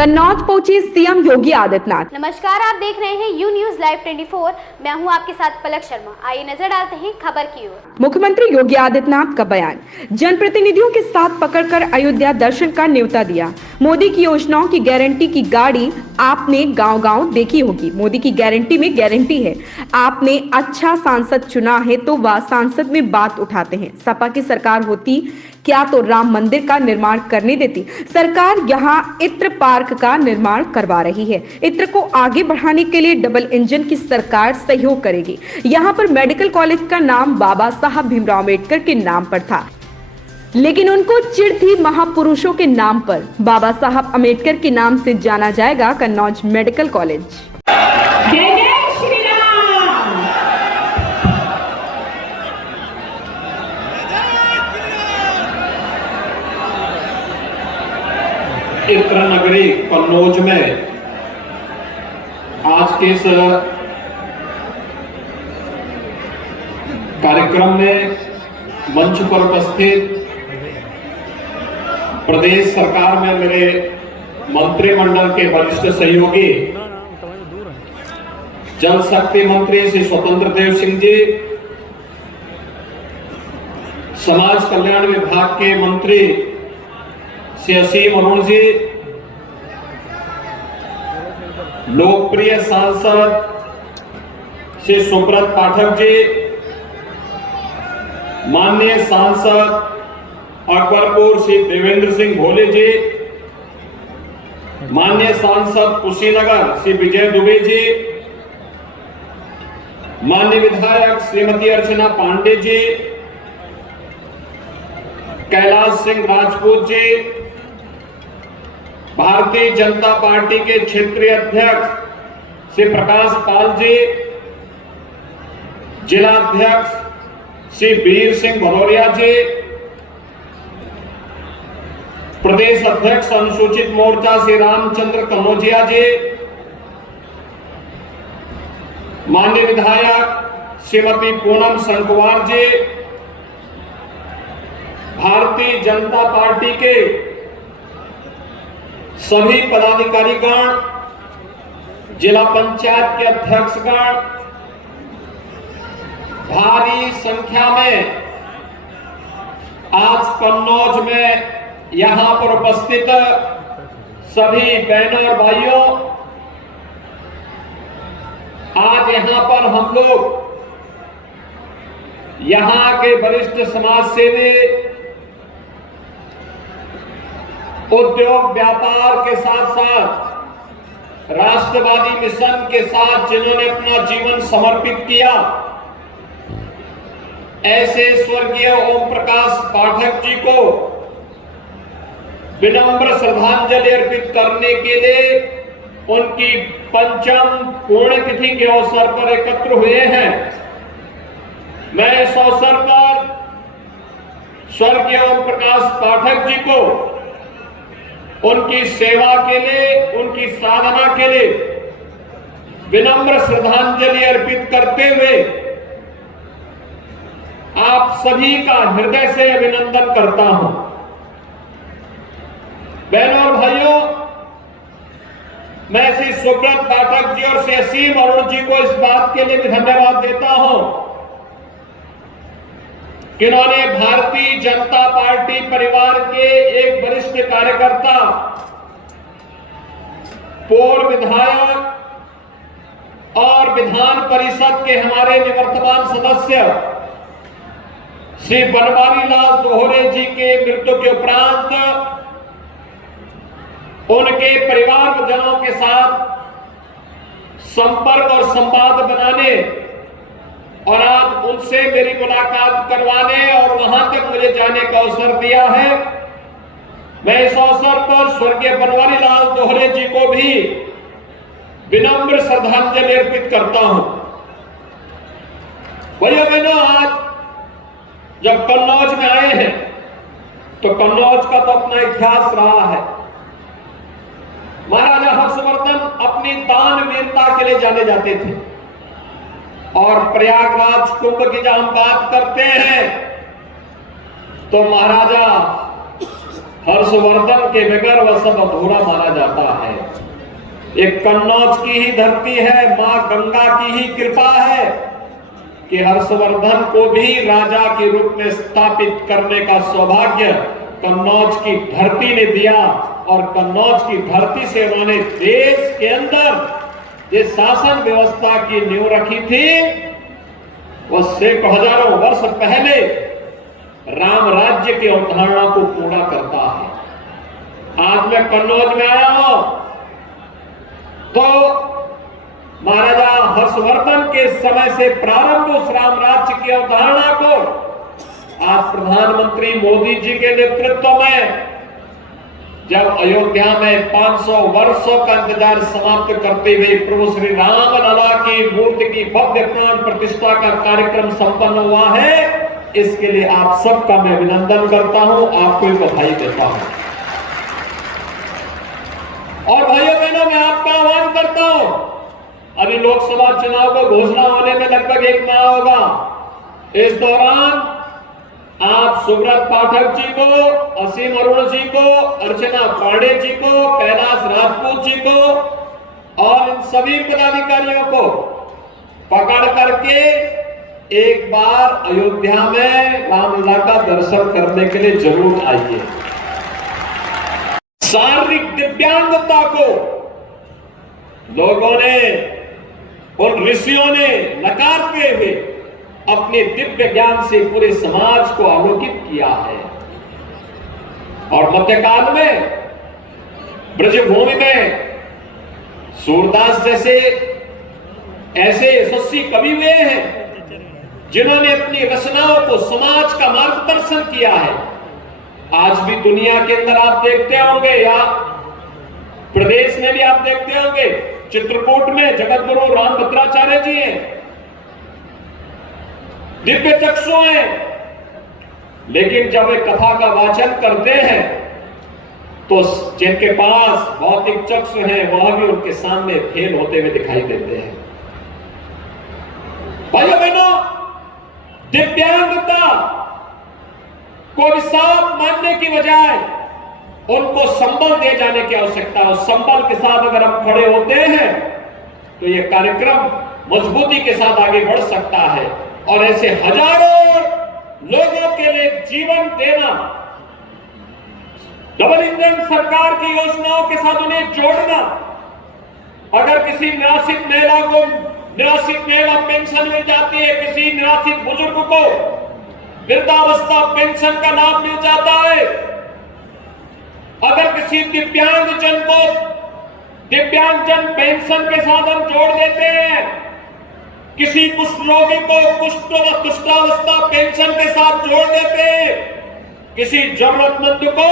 कन्नौज पहुंचे सीएम योगी आदित्यनाथ। नमस्कार, आप देख रहे हैं यू न्यूज लाइव 24। मैं हूं आपके साथ पलक शर्मा। आइए नजर डालते हैं खबर की ओर। मुख्यमंत्री योगी आदित्यनाथ का बयान। जनप्रतिनिधियों के साथ पकड़कर अयोध्या दर्शन का न्योता दिया। मोदी की योजनाओं की गारंटी की गाड़ी आपने गांव-गांव देखी होगी। मोदी की गारंटी में गारंटी है। आपने अच्छा सांसद चुना है तो वह सांसद में बात उठाते हैं। सपा की सरकार होती क्या तो राम मंदिर का निर्माण करने देती। सरकार यहाँ इत्र पार्क का निर्माण करवा रही है। इत्र को आगे बढ़ाने के लिए डबल इंजन की सरकार सहयोग करेगी। यहाँ पर मेडिकल कॉलेज का नाम बाबा साहब भीमराव अम्बेडकर के नाम पर था, लेकिन उनको चिढ़ थी महापुरुषों के नाम पर। बाबा साहब अम्बेडकर के नाम से जाना जाएगा कन्नौज मेडिकल कॉलेज। इत्र नगरी कन्नौज में आज के इस कार्यक्रम में मंच पर उपस्थित प्रदेश सरकार में मेरे मंत्रिमंडल के वरिष्ठ सहयोगी जल शक्ति मंत्री श्री स्वतंत्र देव सिंह जी, समाज कल्याण विभाग के मंत्री श्री असीम अरुण जी, लोकप्रिय सांसद श्री सुब्रत पाठक जी, माननीय सांसद अकबरपुर श्री देवेंद्र सिंह भोले जी, माननीय सांसद कुशीनगर श्री विजय दुबे जी, माननीय विधायक श्रीमती अर्चना पांडे जी, कैलाश सिंह राजपूत जी, भारतीय जनता पार्टी के क्षेत्रीय अध्यक्ष श्री प्रकाश पाल जी, जिला अध्यक्ष श्री वीर सिंह भदौरिया जी, प्रदेश अध्यक्ष अनुसूचित मोर्चा श्री रामचंद्र कन्नौजिया जी, माननीय विधायक श्रीमती पूनम संकवार जी, भारतीय जनता पार्टी के सभी पदाधिकारीगण, जिला पंचायत के अध्यक्षगण, भारी संख्या में आज कन्नौज में यहां पर उपस्थित सभी बहनों और भाइयों, आज यहां पर हम लोग यहां के वरिष्ठ समाज सेवी, उद्योग व्यापार के साथ साथ राष्ट्रवादी मिशन के साथ जिन्होंने अपना जीवन समर्पित किया, ऐसे स्वर्गीय ओम प्रकाश पाठक जी को विनम्र श्रद्धांजलि अर्पित करने के लिए उनकी पंचम पुण्यतिथि के अवसर पर एकत्र हुए हैं। मैं इस अवसर पर स्वर्गीय ओम प्रकाश पाठक जी को उनकी सेवा के लिए, उनकी साधना के लिए विनम्र श्रद्धांजलि अर्पित करते हुए आप सभी का हृदय से अभिनंदन करता हूं। बहनों और भाइयों, मैं श्री सुब्रत पाठक जी और श्री असीम अरुण जी को इस बात के लिए भी धन्यवाद देता हूं कि उन्होंने भारतीय जनता पार्टी परिवार के एक वरिष्ठ कार्यकर्ता, पूर्व विधायक और विधान परिषद के हमारे निवर्तमान सदस्य श्री बनवारी लाल दोहरे जी के मृत्यु के उपरांत उनके परिवारजनों के साथ संपर्क और संवाद बनाने और आज उनसे मेरी मुलाकात करवाने और वहां तक मुझे जाने का अवसर दिया है। मैं इस अवसर पर स्वर्गीय बनवारी लाल दोहरे जी को भी विनम्र श्रद्धांजलि अर्पित करता हूं। भैया बहनों, आज जब कन्नौज में आए हैं तो कन्नौज का तो अपना इतिहास रहा है। महाराजा हर्षवर्धन अपनी दान वीरता के लिए जाने जाते थे और प्रयागराज कुंभ की जब हम बात करते हैं तो महाराजा हर्षवर्धन के बगैर वह सब अधूरा माना जाता है। एक कन्नौज की ही धरती है, मां गंगा की ही कृपा है कि हर्षवर्धन को भी राजा के रूप में स्थापित करने का सौभाग्य कन्नौज की धरती ने दिया। और कन्नौज की धरती से उन्होंने देश के अंदर ये शासन व्यवस्था की नींव रखी थी। वह सैकड़ों हजारों वर्ष पहले राम राज्य की अवधारणा को पूरा करता है। आज मैं कन्नौज में आया हूं तो महाराजा हर्षवर्धन के समय से प्रारंभ उस राम राज्य की अवधारणा को आज प्रधानमंत्री मोदी जी के नेतृत्व में जब अयोध्या में 500 वर्षों का इंतजार समाप्त करते हुए प्रभु श्री राम लला की मूर्ति की भव्य प्राण प्रतिष्ठा का कार्यक्रम संपन्न हुआ है, इसके लिए आप सबका मैं अभिनंदन करता हूं, आपको बधाई देता हूं। और भाइयों बहनों, मैं आपका आह्वान करता हूं, अभी लोकसभा चुनाव को घोषणा होने में लगभग 1 माह होगा। इस दौरान आप सुब्रत पाठक जी को, असीम अरुण जी को, अर्चना पांडे जी को, कैलाश राजपूत जी को और इन सभी पदाधिकारियों को पकड़ करके एक बार अयोध्या में रामलला का दर्शन करने के लिए जरूर आइए। शारीरिक दिव्यांगता को लोगों ने, उन ऋषियों ने नकारते हुए अपने दिव्य ज्ञान से पूरे समाज को आलोकित किया है। और मध्यकाल में ब्रजभूमि में सूरदास जैसे ऐसे यशस्वी कवि हुए हैं जिन्होंने अपनी रचनाओं को समाज का मार्गदर्शन किया है। आज भी दुनिया के अंदर आप देखते होंगे या प्रदेश में भी आप देखते होंगे, चित्रकूट में जगत गुरु रामभद्राचार्य जी हैं, दिव्य चक्षु हैं, लेकिन जब वे कथा का वाचन करते हैं तो जिनके पास भौतिक चक्षु हैं वह भी उनके सामने फेल होते हुए दिखाई देते हैं। भाइयों बहनों, दिव्यांगता को अभिशाप मानने की बजाय उनको संबल दिए जाने की आवश्यकता है। संबल के साथ अगर हम खड़े होते हैं तो यह कार्यक्रम मजबूती के साथ आगे बढ़ सकता है और ऐसे हजारों लोगों के लिए जीवन देना, डबल इंजन सरकार की योजनाओं के साथ उन्हें जोड़ना। अगर किसी निराश्रित महिला को निराश्रित महिला पेंशन मिल जाती है, किसी निराश्रित बुजुर्ग को वृद्धावस्था पेंशन का लाभ मिल जाता है, अगर किसी दिव्यांगजन को दिव्यांगजन पेंशन के साथ हम जोड़ देते हैं, किसी कुष्ठ रोगी को कुष्ठावस्था पेंशन के साथ जोड़ देते हैं, किसी जरूरतमंद को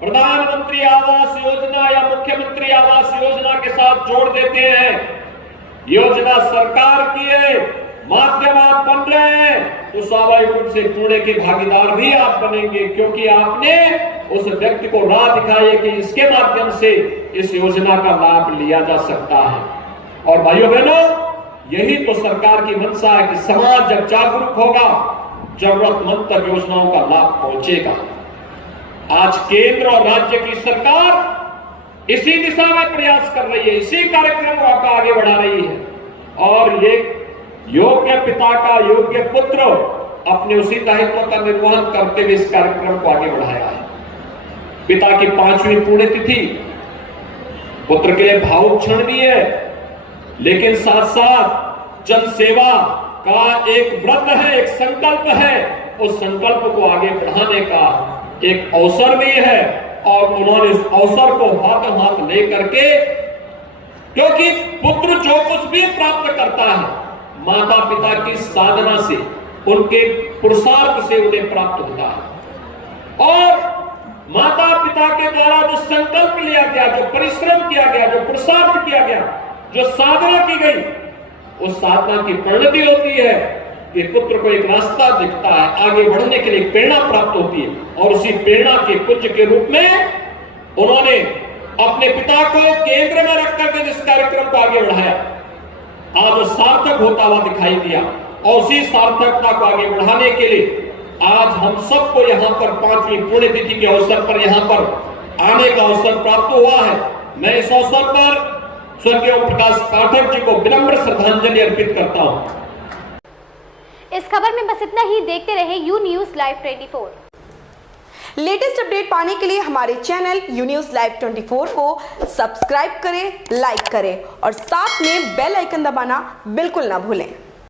प्रधानमंत्री आवास योजना या मुख्यमंत्री आवास योजना के साथ जोड़ देते हैं। योजना सरकार की है, माध्यम आप बन रहे हैं तो स्वाभाविक रूप से पुण्य के भागीदार भी आप बनेंगे, क्योंकि आपने उस व्यक्ति को राह दिखाई है कि इसके माध्यम से इस योजना का लाभ लिया जा सकता है। और भाइयों बहनों, यही तो सरकार की मंशा है कि समाज जब जागरूक होगा जरूरतमंद तक योजनाओं का लाभ पहुंचेगा। आज केंद्र और राज्य की सरकार इसी दिशा में प्रयास कर रही है, इसी कार्यक्रम को आगे बढ़ा रही है और ये योग्य पिता का योग्य पुत्र अपने उसी दायित्व का निर्वहन करते हुए इस कार्यक्रम को आगे बढ़ाया है। पिता की 5वीं पुण्यतिथि पुत्र के लिए भावुक क्षण भी है, लेकिन साथ साथ जन सेवा का एक व्रत है, एक संकल्प है। उस संकल्प को आगे बढ़ाने का एक अवसर भी है और उन्होंने इस अवसर को हाथों हाथ लेकर के, क्योंकि पुत्र जो कुछ भी प्राप्त करता है माता पिता की साधना से, उनके पुरुषार्थ से उन्हें प्राप्त होता है। और माता पिता के द्वारा जो संकल्प लिया गया, जो परिश्रम किया गया, जो पुरुषार्थ किया गया, जो साधना की गई, उस साधना की परिणति होती है कि पुत्र को एक रास्ता दिखता है, आगे बढ़ने के लिए प्रेरणा प्राप्त होती है। और उसी प्रेरणा के पुंज के रूप में उन्होंने अपने पिता को केंद्र में रख करके जिस कार्यक्रम को आगे बढ़ाया, आज वो सार्थक होता हुआ दिखाई दिया। और उसी सार्थकता को आगे बढ़ाने के लिए आज हम सबको यहाँ पर 5वीं पुण्यतिथि के अवसर पर यहाँ पर आने का अवसर प्राप्त हुआ है। मैं इस अवसर पर स्वर्गीय प्रकाश पाठक जी को विनम्र श्रद्धांजलि अर्पित करता हूँ। इस खबर में बस इतना ही। देखते रहे you news live 24। Latest update पाने के लिए हमारे चैनल यू न्यूज लाइव 24 को सब्सक्राइब करें, लाइक करें और साथ में बेल आइकन दबाना बिल्कुल ना भूलें।